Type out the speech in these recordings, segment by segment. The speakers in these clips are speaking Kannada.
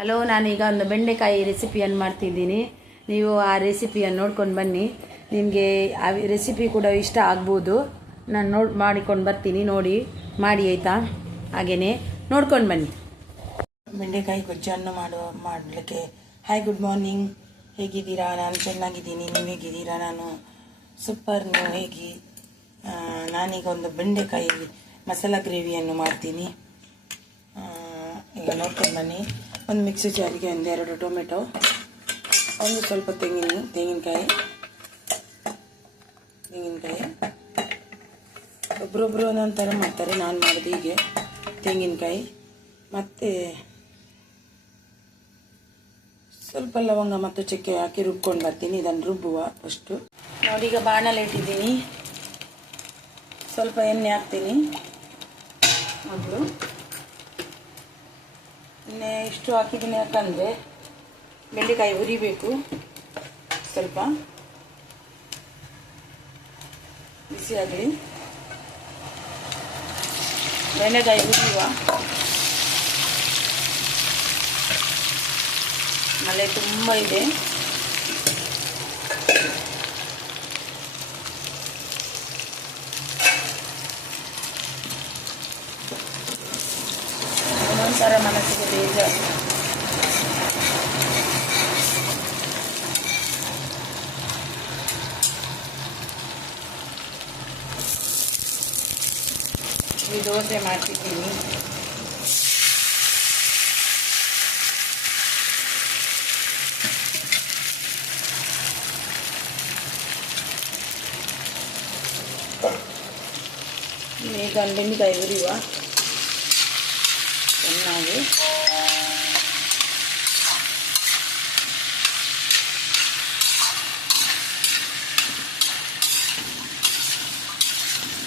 ಹಲೋ, ನಾನೀಗ ಒಂದು ಬೆಂಡೆಕಾಯಿ ರೆಸಿಪಿಯನ್ನು ಮಾಡ್ತಿದ್ದೀನಿ. ನೀವು ಆ ರೆಸಿಪಿಯನ್ನು ನೋಡ್ಕೊಂಡು ಬನ್ನಿ. ನಿಮಗೆ ಆ ರೆಸಿಪಿ ಕೂಡ ಇಷ್ಟ ಆಗ್ಬೋದು. ನಾನು ನೋಡಿ, ಮಾಡಿಕೊಂಡು ಬರ್ತೀನಿ. ನೋಡಿ, ಮಾಡಿ ಆಯಿತಾ? ಹಾಗೆಯೇ ನೋಡ್ಕೊಂಡು ಬನ್ನಿ. ಬೆಂಡೆಕಾಯಿ ಗೊಜ್ಜನ್ನು ಮಾಡುವ ಮಾಡಲಿಕ್ಕೆ. ಹಾಯ್ ಗುಡ್ ಮಾರ್ನಿಂಗ್ ಹೇಗಿದ್ದೀರಾ? ನಾನು ಚೆನ್ನಾಗಿದ್ದೀನಿ. ನೀವು ಹೇಗಿದ್ದೀರಾ? ನಾನು ಸೂಪರ್ ನೀವು ಹೇಗಿ ನಾನೀಗ ಒಂದು ಬೆಂಡೆಕಾಯಿ ಮಸಾಲ ಗ್ರೇವಿಯನ್ನು ಮಾಡ್ತೀನಿ. ಈಗ ನೋಡ್ಕೊಂಡು ಬನ್ನಿ. ಒಂದು ಮಿಕ್ಸಿ ಜಾರಿಗೆ ಒಂದೆರಡು ಟೊಮೆಟೊ, ಒಂದು ಸ್ವಲ್ಪ ತೆಂಗಿನ, ತೆಂಗಿನಕಾಯಿ ತೆಂಗಿನಕಾಯಿ. ಒಬ್ರೊಬ್ರು ಒಂದೊಂದು ಥರ ಮಾಡ್ತಾರೆ, ನಾನು ಮಾಡೋದು ಹೀಗೆ. ತೆಂಗಿನಕಾಯಿ, ಮತ್ತು ಸ್ವಲ್ಪ ಲವಂಗ ಮತ್ತು ಚಕ್ಕೆ ಹಾಕಿ ರುಬ್ಕೊಂಡು ಬರ್ತೀನಿ, ಇದನ್ನು ರುಬ್ಬುವ ಫಸ್ಟು ನೋಡೀಗ ಬಾಣಲೆ ಇಟ್ಟಿದ್ದೀನಿ. ಸ್ವಲ್ಪ ಎಣ್ಣೆ ಹಾಕ್ತೀನಿ. ಮೊದಲು ಎಣ್ಣೆ ಇಷ್ಟು ಹಾಕಿದ್ದೀನಿ ಯಾಕಂದರೆ ಬೆಂಡೆಕಾಯಿ ಹುರಿಬೇಕು ಸ್ವಲ್ಪ. ಬಿಸಿಯಾಗಲಿ ಬೆಂಡೆಕಾಯಿ ಹುರಿಯುವ. ಮಳೆ ತುಂಬ ಇದೆ. ಒಂದೊಂದ್ಸಲ ಮನಸ್ಸಿಗೆ ಬೇಜಾರು ಈ ದೋಸೆ ಮಾಡ್ತಿದ್ದೀನಿ ಈಗ ಒಂದು ಬೆಂಡೆಕಾಯಿ ಹುರಿಯುವ ಚೆನ್ನಾಗಿ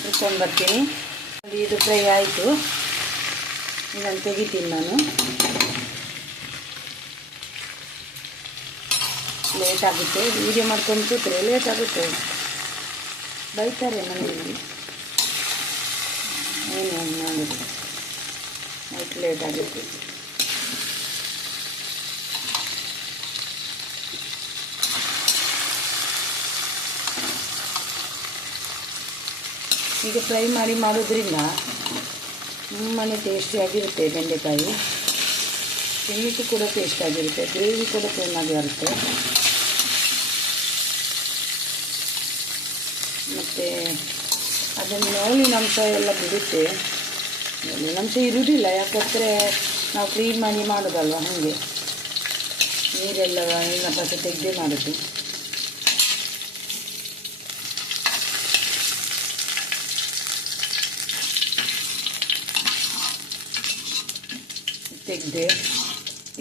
ಹುರ್ಕೊಂಡು ಬರ್ತೀನಿ ಅದು ಇದು ಫ್ರೈ ಆಯಿತು. ಇದನ್ನು ತೆಗಿತೀನಿ ನಾನು. ಲೇಟ್ ಆಗುತ್ತೆ. ವೀಡಿಯೋ ಮಾಡ್ಕೊಂಡು ಕೂತ್ರೆ ಲೇಟ್ ಆಗುತ್ತೆ. ಬೈತಾರೆ ಮನೆಯಲ್ಲಿ. ಏನು ಮಾಡೋದು ಲೇಟ್ ಈಗ ಫ್ರೈ ಮಾಡಿ ಮಾಡೋದ್ರಿಂದ ತುಂಬಾ ಟೇಸ್ಟಿಯಾಗಿರುತ್ತೆ ಬೆಂಡೆಕಾಯಿ. ತಿನ್ನಲಿಕ್ಕೂ ಕೂಡ ಟೇಸ್ಟ್ ಆಗಿರುತ್ತೆ ಗ್ರೇವಿ ಕೂಡ ಚೆನ್ನಾಗಿ ಬರುತ್ತೆ ಮತ್ತು ಅದನ್ನು ಅಂಶ ಎಲ್ಲ ಬಿಡುತ್ತೆ. ಅಂಶ ಇರುವುದಿಲ್ಲ ಯಾಕಂದರೆ ನಾವು ಕ್ಲೀನ್ ಮಾಡಿ ಮಾಡೋದಲ್ವ ಹಾಗೆ. ನೀರೆಲ್ಲ ಈಗ ಪಸೆ ತೆಗೆದೇ ಮಾಡೋದು. ತೆಗೆದೆ,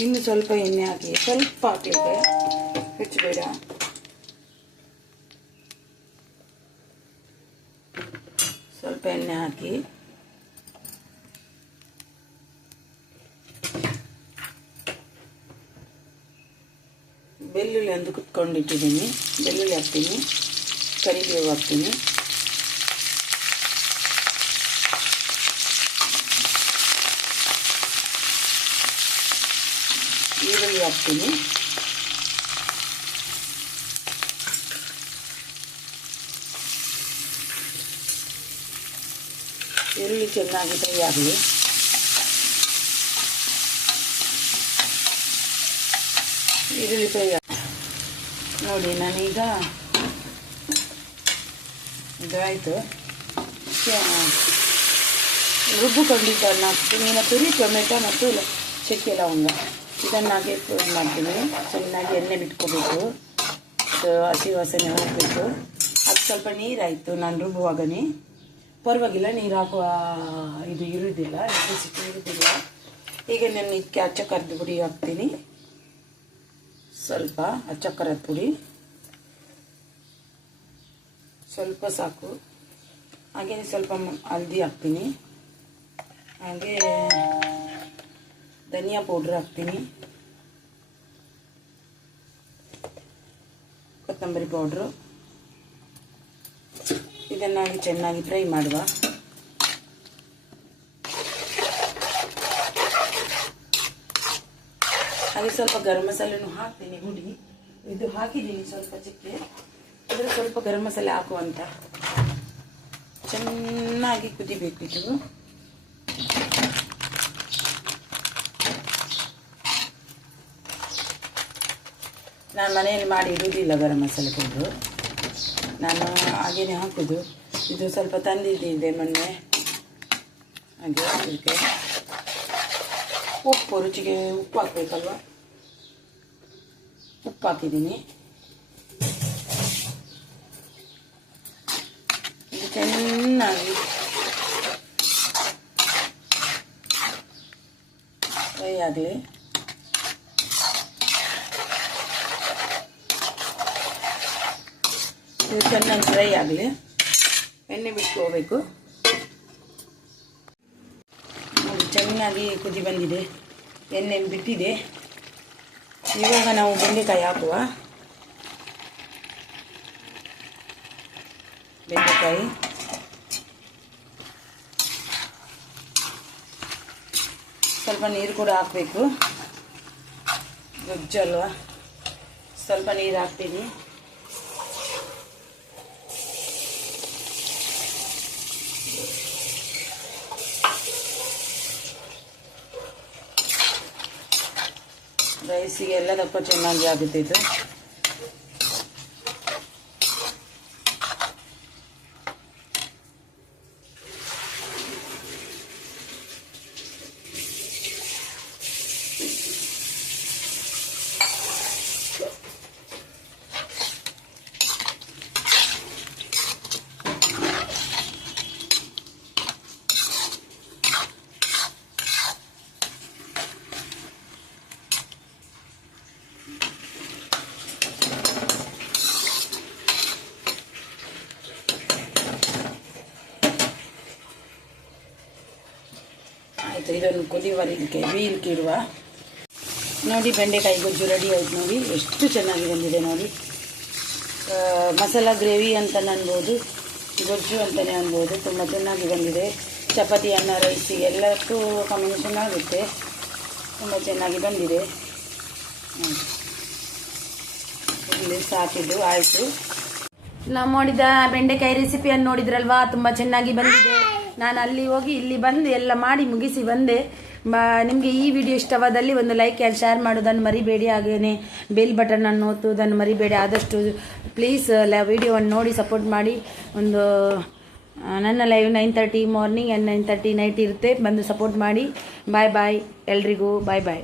ಇನ್ನು ಸ್ವಲ್ಪ ಎಣ್ಣೆ ಹಾಕಿ, ಸ್ವಲ್ಪ ಹಾಕಲಿಕ್ಕೆ ಹೆಚ್ಚಬೇಡ. ಸ್ವಲ್ಪ ಎಣ್ಣೆ ಹಾಕಿ ಬೆಳ್ಳುಳ್ಳಿ ಒಂದು ಕುತ್ಕೊಂಡಿಟ್ಟಿದ್ದೀನಿ. ಬೆಳ್ಳುಳ್ಳಿ ಹಾಕ್ತೀನಿ. ಕರಿಬೇವು ಹಾಕ್ತೀನಿ. ಈರುಳ್ಳಿ ಹಾಕ್ತೀನಿ. ಈರುಳ್ಳಿ ಚೆನ್ನಾಗಿ ಫ್ರೈ ಆಗಲಿ. ಈರುಳ್ಳಿ ಫ್ರೈ ನೋಡಿ, ನಾನೀಗ ರುಬ್ಬು ಆಯಿತು ರುಬ್ಬಿಕೊಂಡಿದ್ದನ್ನು ತೆಂಗಿನ ತುರಿ ಟೊಮೆಟೊ ಮತ್ತು ಚಕ್ಕೆ ಲವಂಗ. ಇದನ್ನು ಹಾಕಿ ಫ್ರೈ ಮಾಡ್ತೀನಿ. ಚೆನ್ನಾಗಿ ಎಣ್ಣೆ ಬಿಟ್ಕೋಬೇಕು. ಹಸಿ ವಾಸನೆ ಹೋಗಬೇಕು. ಅದು ಸ್ವಲ್ಪ ನೀರಾಯಿತು, ನಾನು ರುಬ್ಬುವಾಗನೇ. ಪರವಾಗಿಲ್ಲ, ನೀರು ಹಾಕುವ ಇದು ಇರುವುದಿಲ್ಲ. ಎಲೆಕ್ಟ್ರಿಸಿಟಿ ಇರುವುದಿಲ್ಲ. ಈಗ ನಾನು ಇದಕ್ಕೆ ಅಚ್ಚ ಕರೆದು ಪುಡಿ ಹಾಕ್ತೀನಿ. ಸ್ವಲ್ಪ ಅಚ್ಚಕ್ಕರೆ ಪುಡಿ. ಸ್ವಲ್ಪ ಸಾಕು. ಹಾಗೆಯೇ ಸ್ವಲ್ಪ ಹಲ್ದಿ ಹಾಕ್ತೀನಿ. ಹಾಗೆ ಧನಿಯಾ ಪೌಡ್ರ್ ಹಾಕ್ತೀನಿ. ಕೊತ್ತಂಬರಿ ಪೌಡ್ರು. ಇದನ್ನಾಗಿ ಚೆನ್ನಾಗಿ ಫ್ರೈ ಮಾಡುವ. ಹಾಗೆ ಸ್ವಲ್ಪ ಗರಂ ಮಸಾಲೆನೂ ಹಾಕ್ತೀನಿ ಹುಡಿ ಇದು ಹಾಕಿದ್ದೀನಿ ಸ್ವಲ್ಪ ಚಿಕ್ಕೆ. ಅದರ ಸ್ವಲ್ಪ ಗರಂ ಮಸಾಲೆ ಹಾಕುವಂತ. ಚೆನ್ನಾಗಿ ಕುದಿಬೇಕು ಇದು. ನಾನು ಮನೆಯಲ್ಲಿ ಮಾಡಿ ಇಡುವುದಿಲ್ಲ ಗರಂ ಮಸಾಲೆ ಪೌಡ್ರು ನಾನು ಹಾಗೇನೆ ಹಾಕೋದು. ಇದು ಸ್ವಲ್ಪ ತಂದಿದ್ದೆ ಮೊನ್ನೆ. ಹಾಗೆ ಅದಕ್ಕೆ ಉಪ್ಪು, ರುಚಿಗೆ ಉಪ್ಪು ಹಾಕ್ಬೇಕಲ್ವ? ಉಪ್ಪು ಹಾಕಿದ್ದೀನಿ ಚೆನ್ನಾಗಿ ಫ್ರೈ ಆಗಲಿ. ಇದು ಚೆನ್ನಾಗಿ ಫ್ರೈ ಆಗಲಿ. ಎಣ್ಣೆ ನೋಡಿ, ಚೆನ್ನಾಗಿ ಕುದಿ ಬಂದಿದೆ. ಎಣ್ಣೆ ಬಿಟ್ಟಿದೆ. ಇವಾಗ ನಾವು ಬೆಂಡೆಕಾಯಿ ಹಾಕುವ. ಬೆಂಡೆಕಾಯಿ. ಸ್ವಲ್ಪ ನೀರು ಕೂಡ ಹಾಕಬೇಕು. ಗೊಜ್ಜಲ್ವಾ ಸ್ವಲ್ಪ ನೀರು ಹಾಕ್ತೀನಿ. ರೈಸಿಗೆ ಎಲ್ಲದಕ್ಕೂ ಚೆನ್ನಾಗಿ ಆಗುತ್ತೆ ಇದನ್ನು ಬೇಯಲಿಕ್ಕೆ ಇಡುವ ನೋಡಿ ಬೆಂಡೆಕಾಯಿ ಗೊಜ್ಜು ರೆಡಿ ಆಯ್ತು ನೋಡಿ. ಎಷ್ಟು ಚೆನ್ನಾಗಿ ಬಂದಿದೆ ನೋಡಿ. ಮಸಾಲ ಗ್ರೇವಿ ಅಂತ ಅನ್ಬೋದು, ಗೊಜ್ಜು ಅಂತಲೇ ಅನ್ಬೋದು, ತುಂಬ ಚೆನ್ನಾಗಿ ಬಂದಿದೆ. ಚಪಾತಿ, ಅನ್ನ ರೈಸ್ ಎಲ್ಲಕ್ಕೂ ಕಾಂಬಿನೇಷನ್ ಆಗುತ್ತೆ. ತುಂಬ ಚೆನ್ನಾಗಿ ಬಂದಿದೆ. ಇಲ್ಲಿ ಸಾಕಿದ್ದು ಆಯಿತು. ನಾವು ಮಾಡಿದ ಬೆಂಡೆಕಾಯಿ ರೆಸಿಪಿಯನ್ನು ನೋಡಿದ್ರಲ್ವಾ? ತುಂಬ ಚೆನ್ನಾಗಿ ಬಂದಿದೆ. ನಾನು ಅಲ್ಲಿ ಹೋಗಿ ಇಲ್ಲಿ ಬಂದು ಎಲ್ಲ ಮಾಡಿ ಮುಗಿಸಿ ಬಂದೆ. ನಿಮಗೆ ಈ ವಿಡಿಯೋ ಇಷ್ಟವಾದಲ್ಲಿ ಒಂದು ಲೈಕ್ ಆ್ಯಂಡ್ ಶೇರ್ ಮಾಡೋದನ್ನು ಮರಿಬೇಡಿ. ಹಾಗೆಯೇ ಬೆಲ್ ಬಟನನ್ನು ಒತ್ತುವುದನ್ನು ಮರಿಬೇಡಿ. ಆದಷ್ಟು ಪ್ಲೀಸ್ ವಿಡಿಯೋವನ್ನು ನೋಡಿ ಸಪೋರ್ಟ್ ಮಾಡಿ. ಒಂದು ನನ್ನ live nine thirty morning and nine thirty night ಇರುತ್ತೆ. ಬಂದು ಸಪೋರ್ಟ್ ಮಾಡಿ. ಬಾಯ್ ಬಾಯ್ ಎಲ್ರಿಗೂ ಬಾಯ್ ಬಾಯ್